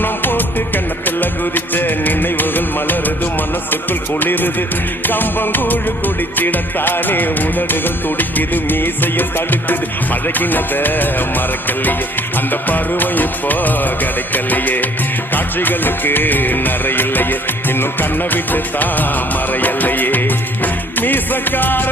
கண்ணம் போட்டு கண்ணத்துல குதிச்ச நினைவுகள் மலருது மனசுக்குள் குளிருது. கம்பங்கூழு குடிச்சிடத்தானே உதடுகள் துடிக்குது மீசையும் தடுக்குது. பழகினத மறக்கலையே அந்த பருவம் இப்போ கிடைக்கலையே. காட்சிகளுக்கு நிறையில்லையே இன்னும் கண்ணை விட்டு தான் மறையல்லையே மீசக்கார